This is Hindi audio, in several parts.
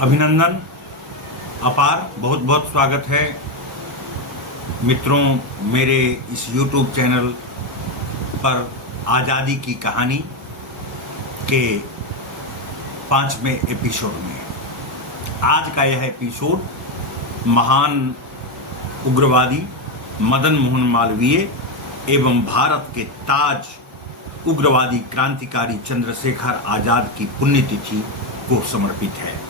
अभिनंदन अपार, बहुत बहुत स्वागत है मित्रों मेरे इस YouTube चैनल पर आज़ादी की कहानी के 5वें एपिसोड में। आज का यह एपिसोड महान उग्रवादी मदन मोहन मालवीय एवं भारत के ताज उग्रवादी क्रांतिकारी चंद्रशेखर आजाद की पुण्यतिथि को समर्पित है।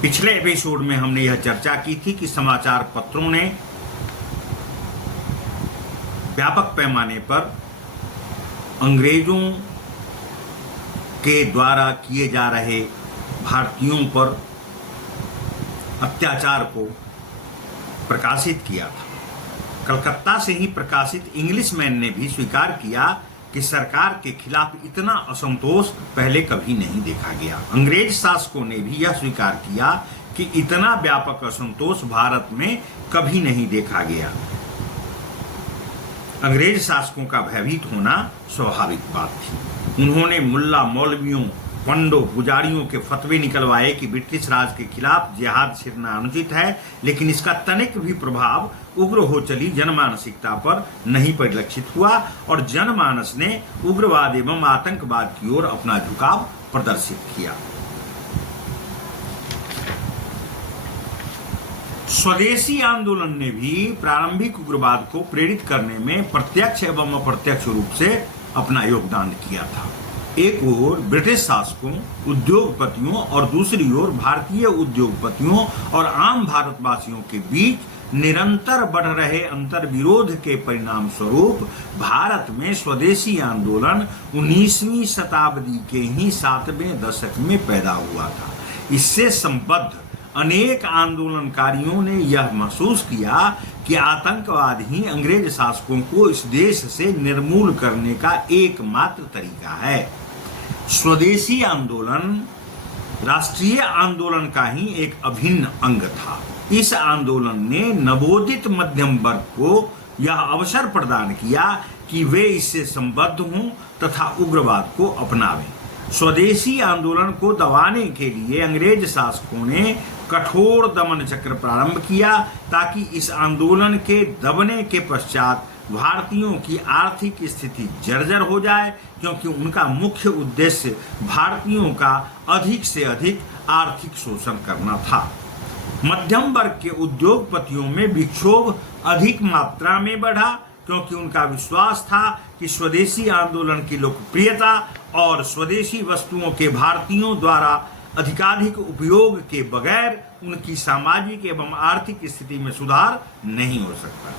पिछले एपिसोड में हमने यह चर्चा की थी कि समाचार पत्रों ने व्यापक पैमाने पर अंग्रेजों के द्वारा किए जा रहे भारतीयों पर अत्याचार को प्रकाशित किया था। कलकत्ता से ही प्रकाशित इंग्लिशमैन ने भी स्वीकार किया कि सरकार के खिलाफ इतना असंतोष पहले कभी नहीं देखा गया। अंग्रेज शासकों ने भी यह स्वीकार किया कि इतना व्यापक असंतोष भारत में कभी नहीं देखा गया। अंग्रेज शासकों का भयभीत होना स्वाभाविक बात थी। उन्होंने मुल्ला मौलवियों, पंडों, पुजारियों के फतवे निकलवाए कि ब्रिटिश राज के खिलाफ जिहाद छेड़ना अनुचित है, लेकिन इसका तनिक भी प्रभाव उग्र हो चली जनमानसिकता पर नहीं परिलक्षित हुआ और जनमानस ने उग्रवाद एवं आतंकवाद की ओर अपना झुकाव प्रदर्शित किया। स्वदेशी आंदोलन ने भी प्रारंभिक उग्रवाद को प्रेरित करने में प्रत्यक्ष एवं अप्रत्यक्ष रूप से अपना योगदान किया था। एक ओर ब्रिटिश शासकों, उद्योगपतियों और दूसरी ओर भारतीय उद्योगपतियों और आम भारतवासियों के बीच निरंतर बढ़ रहे अंतर्विरोध के परिणाम स्वरूप भारत में स्वदेशी आंदोलन 19वीं शताब्दी के ही 7वें दशक में पैदा हुआ था। इससे संबद्ध अनेक आंदोलनकारियों ने यह महसूस किया कि आतंकवाद ही अंग्रेज शासकों को इस देश से निर्मूल करने का एकमात्र तरीका है। स्वदेशी आंदोलन राष्ट्रीय आंदोलन का ही एक अभिन्न अंग था। इस आंदोलन ने नवोदित मध्यम वर्ग को यह अवसर प्रदान किया कि वे इससे संबद्ध हों तथा उग्रवाद को अपनावें। स्वदेशी आंदोलन को दबाने के लिए अंग्रेज शासकों ने कठोर दमन चक्र प्रारंभ किया ताकि इस आंदोलन के दबने के पश्चात भारतीयों की आर्थिक स्थिति जर्जर हो जाए, क्योंकि उनका मुख्य उद्देश्य भारतीयों का अधिक से अधिक आर्थिक शोषण करना था। मध्यम वर्ग के उद्योगपतियों में विक्षोभ अधिक मात्रा में बढ़ा, क्योंकि उनका विश्वास था कि स्वदेशी आंदोलन की लोकप्रियता और स्वदेशी वस्तुओं के भारतीयों द्वारा अधिकाधिक उपयोग के बगैर उनकी सामाजिक एवं आर्थिक स्थिति में सुधार नहीं हो सकता।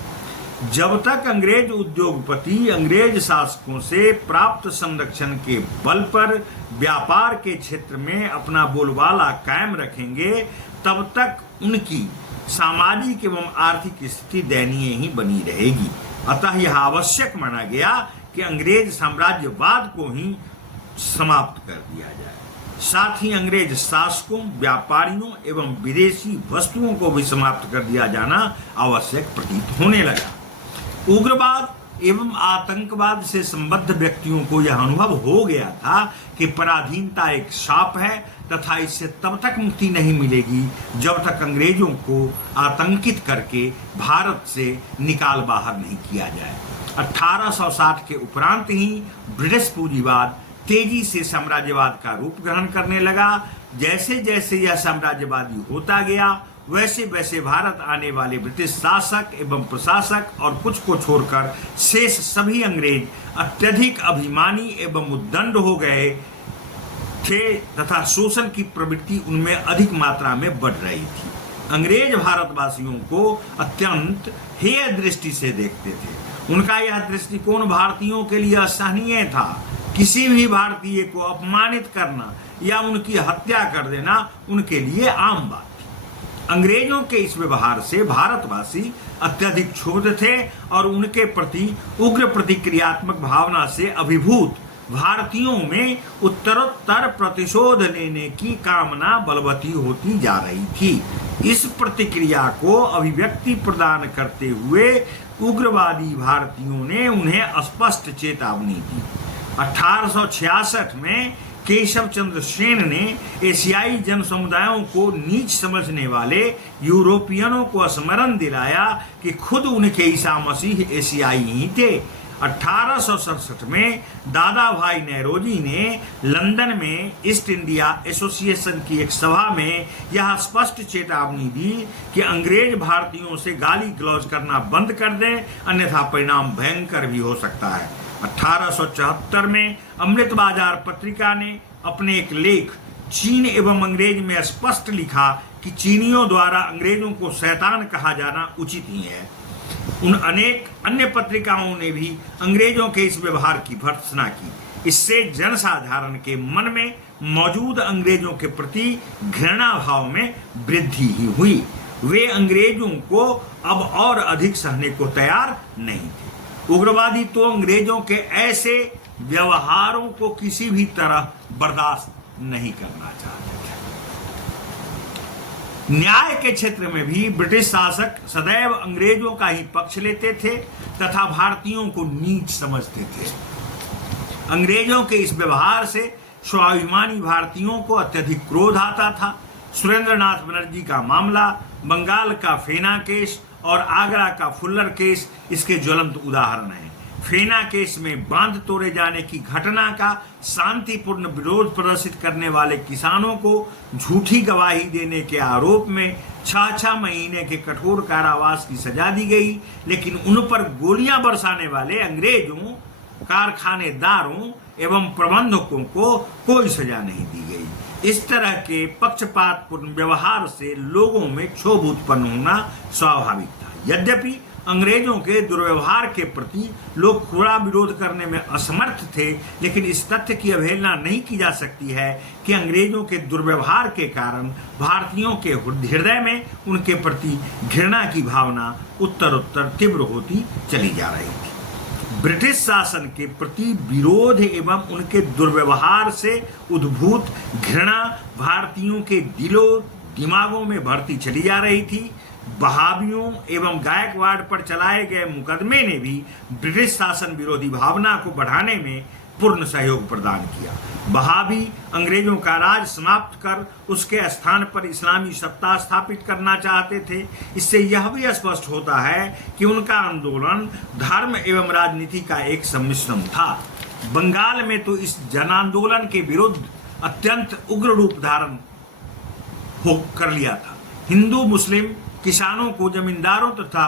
जब तक अंग्रेज उद्योगपति अंग्रेज शासकों से प्राप्त संरक्षण के बल पर व्यापार के क्षेत्र में अपना बोलबाला कायम रखेंगे, तब तक उनकी सामाजिक एवं आर्थिक स्थिति दयनीय ही बनी रहेगी। अतः यह आवश्यक माना गया कि अंग्रेज साम्राज्यवाद को ही समाप्त कर दिया जाए। साथ ही अंग्रेज शासकों, व्यापारियों एवं विदेशी वस्तुओं को भी समाप्त कर दिया जाना आवश्यक प्रतीत होने लगा। उग्रवाद एवं आतंकवाद से संबद्ध व्यक्तियों को यह अनुभव हो गया था कि पराधीनता एक शाप है तथा इससे तब तक मुक्ति नहीं मिलेगी जब तक अंग्रेजों को आतंकित करके भारत से निकाल बाहर नहीं किया जाए। 1860 के उपरांत ही ब्रिटिश पूंजीवाद तेजी से साम्राज्यवाद का रूप ग्रहण करने लगा। जैसे जैसे यह साम्राज्यवादी होता गया, वैसे वैसे भारत आने वाले ब्रिटिश शासक एवं प्रशासक और कुछ को छोड़कर शेष सभी अंग्रेज अत्यधिक अभिमानी एवं उद्दंड हो गए थे तथा शोषण की प्रवृत्ति उनमें अधिक मात्रा में बढ़ रही थी। अंग्रेज भारतवासियों को अत्यंत हेय दृष्टि से देखते थे। उनका यह दृष्टिकोण भारतीयों के लिए असहनीय था। किसी भी भारतीय को अपमानित करना या उनकी हत्या कर देना उनके लिए आम बात थी। अंग्रेजों के इस व्यवहार से भारतवासी अत्यधिक क्षुब्ध थे और उनके प्रति उग्र प्रतिक्रियात्मक भावना से अभिभूत भारतीयों में उत्तरोत्तर प्रतिशोध लेने की कामना बलवती होती जा रही थी। इस प्रतिक्रिया को अभिव्यक्ति प्रदान करते हुए उग्रवादी भारतीयों ने उन्हें स्पष्ट चेतावनी दी। 1866 में केशव चंद्र सेन ने एशियाई जन समुदायों को नीच समझने वाले यूरोपियनों को स्मरण दिलाया कि खुद उनके ईसा मसीह एशियाई ही थे। 1867 में दादा भाई नेरोजी ने लंदन में ईस्ट इंडिया एसोसिएशन की एक सभा में यह स्पष्ट चेतावनी दी कि अंग्रेज भारतीयों से गाली गलौज करना बंद कर दें, अन्यथा परिणाम भयंकर भी हो सकता है। 1874 में अमृत बाजार पत्रिका ने अपने एक लेख चीन एवं अंग्रेज में स्पष्ट लिखा कि चीनियों द्वारा अंग्रेजों को शैतान कहा जाना उचित ही है। उन अनेक अन्य पत्रिकाओं ने भी अंग्रेजों के इस व्यवहार की भर्त्सना की। इससे जनसाधारण के मन में मौजूद अंग्रेजों के प्रति घृणा भाव में वृद्धि ही हुई। वे अंग्रेजों को अब और अधिक सहने को तैयार नहीं थे। उग्रवादी तो अंग्रेजों के ऐसे व्यवहारों को किसी भी तरह बर्दाश्त नहीं करना चाहते थे। न्याय के क्षेत्र में भी ब्रिटिश शासक सदैव अंग्रेजों का ही पक्ष लेते थे तथा भारतीयों को नीच समझते थे। अंग्रेजों के इस व्यवहार से स्वाभिमानी भारतीयों को अत्यधिक क्रोध आता था। सुरेंद्रनाथ बनर्जी का मामला, बंगाल का फेना केस और आगरा का फुल्लर केस इसके ज्वलंत उदाहरण हैं। फेना केस में बांध तोड़े जाने की घटना का शांतिपूर्ण विरोध प्रदर्शित करने वाले किसानों को झूठी गवाही देने के आरोप में 6 महीने के कठोर कारावास की सजा दी गई, लेकिन उन पर गोलियां बरसाने वाले अंग्रेजों, कारखानेदारों एवं प्रबंधकों को कोई सजा नहीं दी गई। इस तरह के पक्षपातपूर्ण व्यवहार से लोगों में क्षोभ उत्पन्न होना स्वाभाविक था। यद्यपि अंग्रेजों के दुर्व्यवहार के प्रति लोग खुला विरोध करने में असमर्थ थे, लेकिन इस तथ्य की अवहेलना नहीं की जा सकती है कि अंग्रेजों के दुर्व्यवहार के कारण भारतीयों के हृदय में उनके प्रति घृणा की भावना उत्तरोत्तर तीव्र होती चली जा रही थी। ब्रिटिश शासन के प्रति विरोध एवं उनके दुर्व्यवहार से उद्भूत घृणा भारतीयों के दिलों दिमागों में बढ़ती चली जा रही थी। बहाबियों एवं गायकवाड़ पर चलाए गए मुकदमे ने भी ब्रिटिश शासन विरोधी भावना को बढ़ाने में पूर्ण सहयोग प्रदान किया। बहाबी अंग्रेजों का राज समाप्त कर उसके स्थान पर इस्लामी सत्ता स्थापित करना चाहते थे। इससे यह भी स्पष्ट होता है कि उनका आंदोलन धर्म एवं राजनीति का एक सम्मिश्रण था। बंगाल में तो इस जन आंदोलन के विरुद्ध अत्यंत उग्र रूप धारण कर लिया था। हिंदू मुस्लिम किसानों को जमींदारों तथा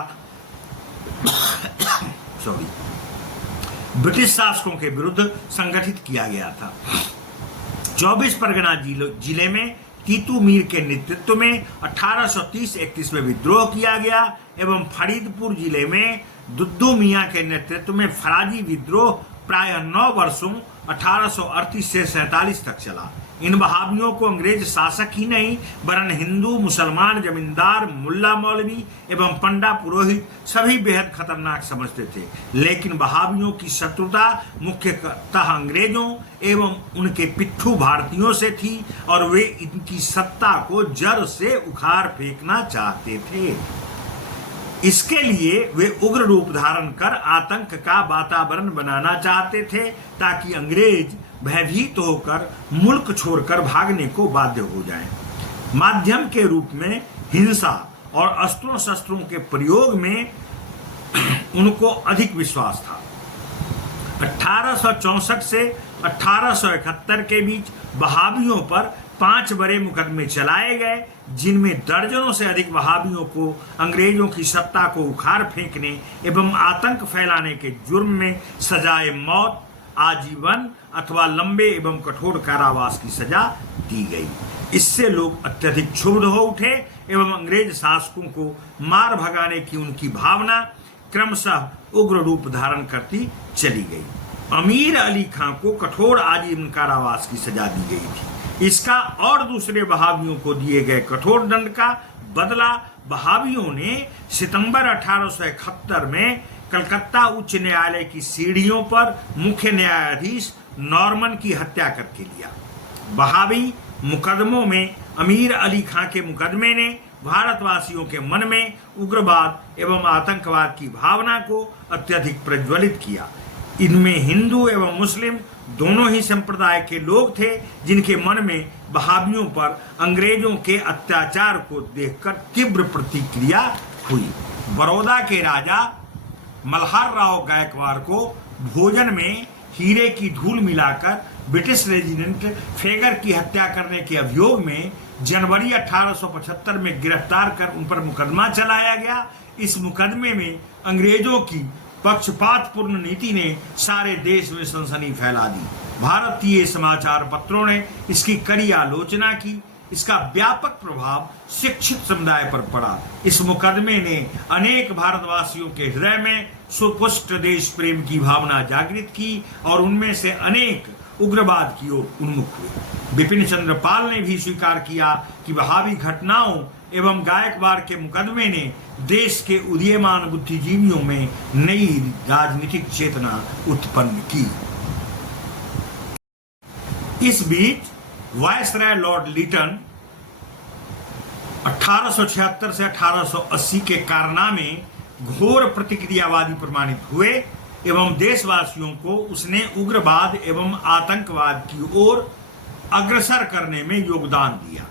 ब्रिटिश शासकों के विरुद्ध संगठित किया गया था। 24 परगना जिले में तीतू मीर के नेतृत्व में 1830-31 में विद्रोह किया गया एवं फरीदपुर जिले में दुद्दू मियां के नेतृत्व में फराजी विद्रोह प्राय 9 वर्षों 1838 से 47 तक चला। इन बहाबियों को अंग्रेज शासक ही नहीं वरन हिंदू, मुसलमान, जमींदार, मुल्ला मौलवी एवं पंडा पुरोहित सभी बेहद खतरनाक समझते थे। लेकिन बहाबियों की शत्रुता मुख्यतः अंग्रेजों एवं उनके पिट्ठू भारतीयों से थी और वे इनकी सत्ता को जड़ से उखाड़ फेंकना चाहते थे। इसके लिए वे उग्र रूप धारण कर आतंक का वातावरण बनाना चाहते थे ताकि अंग्रेज भयभीत होकर मुल्क छोड़कर भागने को बाध्य हो जाएं। माध्यम के रूप में हिंसा और अस्त्रों शस्त्रों के प्रयोग में उनको अधिक विश्वास था। 1864 से 1871 के बीच बहाबियों पर 5 बड़े मुकदमे चलाए गए, जिनमें दर्जनों से अधिक वहाबियों को अंग्रेजों की सत्ता को उखाड़ फेंकने एवं आतंक फैलाने के जुर्म में सजाए मौत, आजीवन अथवा लंबे एवं कठोर कारावास की सजा दी गई। इससे लोग अत्यधिक क्षुब्ध हो उठे एवं अंग्रेज शासकों को मार भगाने की उनकी भावना क्रमशः उग्र रूप धारण करती चली गई। अमीर अली खां को कठोर आजीवन कारावास की सजा दी गई थी। इसका और दूसरे बहाबियों को दिए गए कठोर दंड का बदला बहाबियों ने सितंबर 1871 में कलकत्ता उच्च न्यायालय की सीढ़ियों पर मुख्य न्यायाधीश नॉर्मन की हत्या करके लिया। बहाबी मुकदमों में अमीर अली खां के मुकदमे ने भारतवासियों के मन में उग्रवाद एवं आतंकवाद की भावना को अत्यधिक प्रज्वलित किया। इनमें हिंदू एवं मुस्लिम दोनों ही संप्रदाय के लोग थे जिनके मन में बहाबियों पर अंग्रेजों के अत्याचार को देखकर तीव्र प्रतिक्रिया हुई। बड़ौदा के राजा मल्हार राव गायकवाड़ को भोजन में हीरे की धूल मिलाकर ब्रिटिश रेजिडेंट फेगर की हत्या करने के अभियोग में जनवरी 1875 में गिरफ्तार कर उन पर मुकदमा चलाया गया। इस मुकदमे में अंग्रेजों की पक्षपातपूर्ण नीति ने सारे देश में सनसनी फैला दी। भारतीय समाचार पत्रों ने इसकी कड़ी आलोचना की। इसका व्यापक प्रभाव शिक्षित समुदाय पर पड़ा। इस मुकदमे ने अनेक भारतवासियों के हृदय में सुपुष्ट देश प्रेम की भावना जागृत की और उनमें से अनेक उग्रवाद की ओर उन्मुख हुए। बिपिन चंद्र पाल ने भी स्वीकार किया कि वहावी घटनाओं एवं गायकवाड़ के मुकदमे ने देश के उदीयमान बुद्धिजीवियों में नई राजनीतिक चेतना उत्पन्न की। इस बीच वायसराय लॉर्ड लिटन 1876 से 1880 के कारनामे घोर प्रतिक्रियावादी प्रमाणित हुए एवं देशवासियों को उसने उग्रवाद एवं आतंकवाद की ओर अग्रसर करने में योगदान दिया।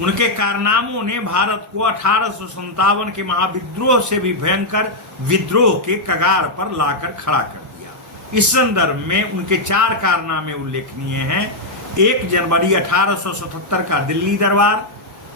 उनके कारनामों ने भारत को 1857 के महाविद्रोह से भी भयंकर विद्रोह के कगार पर लाकर खड़ा कर दिया। इस संदर्भ में उनके 4 कारनामे उल्लेखनीय हैं। 1 जनवरी 1877 का दिल्ली दरबार,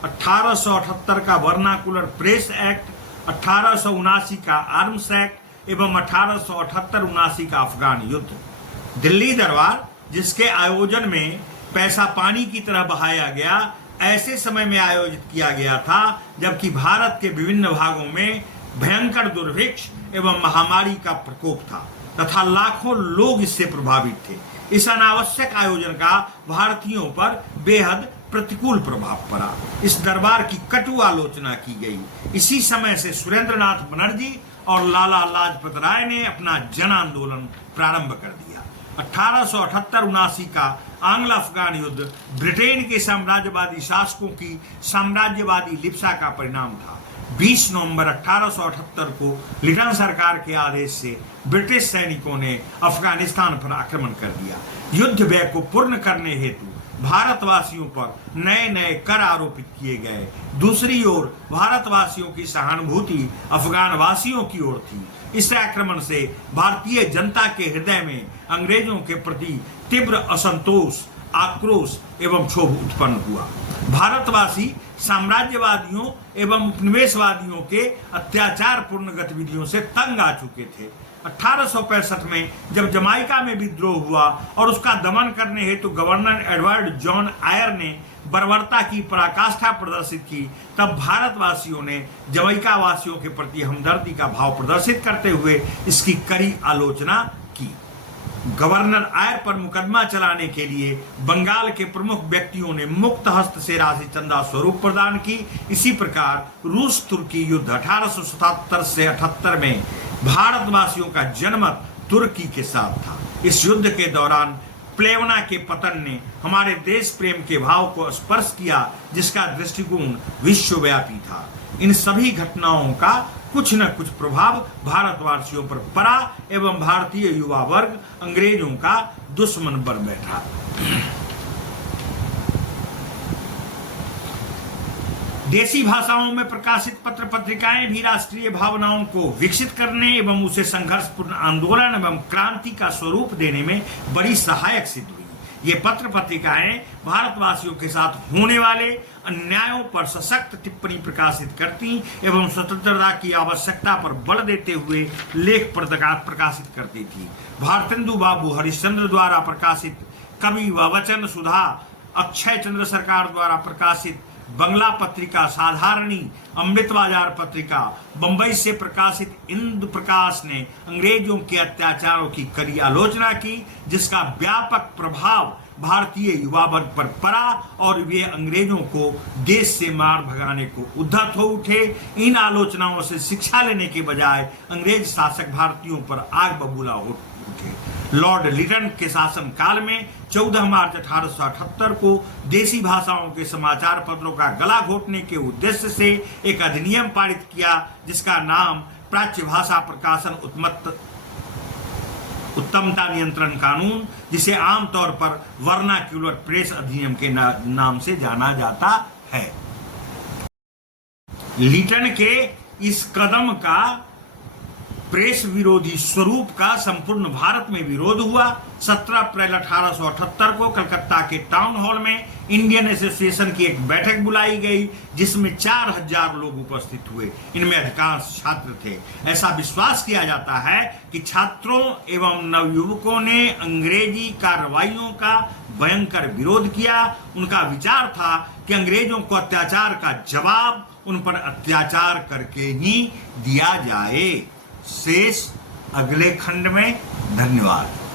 1878 का वर्नाकुलर प्रेस एक्ट, 1879 का आर्म्स एक्ट एवं 1878-79 का अफगान युद्ध। दिल्ली दरबार, जिसके आयोजन में पैसा पानी की तरह बहाया गया, ऐसे समय में आयोजित किया गया था जबकि भारत के विभिन्न भागों में भयंकर दुर्भिक्ष एवं महामारी का प्रकोप था तथा लाखों लोग इससे प्रभावित थे। इस अनावश्यक आयोजन का भारतीयों पर बेहद प्रतिकूल प्रभाव पड़ा। इस दरबार की कटु आलोचना की गई। इसी समय से सुरेंद्रनाथ बनर्जी और लाला लाजपत राय ने अपना जन आंदोलन प्रारंभ कर दिया। 1878-79 का आंग्ल अफगान युद्ध ब्रिटेन के साम्राज्यवादी शासकों की साम्राज्यवादी लिप्सा का परिणाम था। 20 नवंबर 1878 को लिटन सरकार के आदेश से ब्रिटिश सैनिकों ने अफगानिस्तान पर आक्रमण कर दिया। युद्ध व्यय को पूर्ण करने हेतु भारतवासियों पर नए नए कर आरोपित किए गए। दूसरी ओर भारतवासियों की सहानुभूति अफगान वासियों की ओर थी। इस आक्रमण से भारतीय जनता के हृदय में अंग्रेजों के प्रति तीव्र असंतोष, आक्रोश एवं क्षोभ उत्पन्न हुआ। भारतवासी साम्राज्यवादियों एवं उपनिवेशवादियों के अत्याचारपूर्ण गतिविधियों से तंग आ चुके थे। 1865 में जब जमाइका में विद्रोह हुआ और उसका दमन करने हेतु गवर्नर एडवर्ड जॉन आयर ने बर्बरता की पराकाष्ठा प्रदर्शित की, तब भारतवासियों ने जमैका वासियों के प्रति हमदर्दी का भाव प्रदर्शित करते हुए इसकी कड़ी आलोचना की। गवर्नर आयर पर मुकदमा चलाने के लिए बंगाल के प्रमुख व्यक्तियों ने मुक्त हस्त से राशि चंदा स्वरूप प्रदान की। इसी प्रकार रूस तुर्की युद्ध 1877 से 78 में भारतवासियों का जनमत तुर्की के साथ था। इस युद्ध के दौरान प्लेवना के पतन ने हमारे देश प्रेम के भाव को स्पर्श किया, जिसका दृष्टिकोण विश्वव्यापी था। इन सभी घटनाओं का कुछ न कुछ प्रभाव भारतवासियों पर पड़ा एवं भारतीय युवा वर्ग अंग्रेजों का दुश्मन बन बैठा। देसी भाषाओं में प्रकाशित पत्र पत्रिकाएं भी राष्ट्रीय भावनाओं को विकसित करने एवं उसे संघर्षपूर्ण आंदोलन एवं क्रांति का स्वरूप देने में बड़ी सहायक सिद्ध हुई। ये पत्र पत्रिकाएं भारतवासियों के साथ होने वाले अन्यायों पर सशक्त टिप्पणी प्रकाशित करती एवं स्वतंत्रता की आवश्यकता पर बल देते हुए लेख प्रकाशित करती थी। भारतेंदु बाबू हरिश्चंद्र द्वारा प्रकाशित कवि व वचन सुधा, अक्षय चंद्र सरकार द्वारा प्रकाशित बंगला पत्रिका साधारणी, अमृत बाजार पत्रिका, बंबई से प्रकाशित इंदु प्रकाश ने अंग्रेजों के अत्याचारों की कड़ी आलोचना की, जिसका व्यापक प्रभाव भारतीय युवा वर्ग पर पड़ा और वे अंग्रेजों को देश से मार भगाने को उद्धत हो उठे। इन आलोचनाओं से शिक्षा लेने के बजाय अंग्रेज शासक भारतीयों पर आग बबूला हो उठे। लॉर्ड लिटन के शासन काल में 14 मार्च 1878 को देसी भाषाओं के समाचार पत्रों का गला घोटने के उद्देश्य से एक अधिनियम पारित किया, जिसका नाम प्राच्य भाषा प्रकाशन उत्तमता नियंत्रण कानून, जिसे आमतौर पर वर्नाक्यूलर प्रेस अधिनियम के नाम से जाना जाता है। लीटन के इस कदम का प्रेस विरोधी स्वरूप का संपूर्ण भारत में विरोध हुआ। 17 अप्रैल 1878 को कलकत्ता के टाउन हॉल में इंडियन एसोसिएशन की एक बैठक बुलाई गई, जिसमें 4000 लोग उपस्थित हुए। इनमें अधिकांश छात्र थे। ऐसा विश्वास किया जाता है कि छात्रों एवं नवयुवकों ने अंग्रेजी कार्रवाइयों का भयंकर विरोध किया। उनका विचार था कि अंग्रेजों को अत्याचार का जवाब उन पर अत्याचार करके ही दिया जाए। शेष अगले खंड में। धन्यवाद।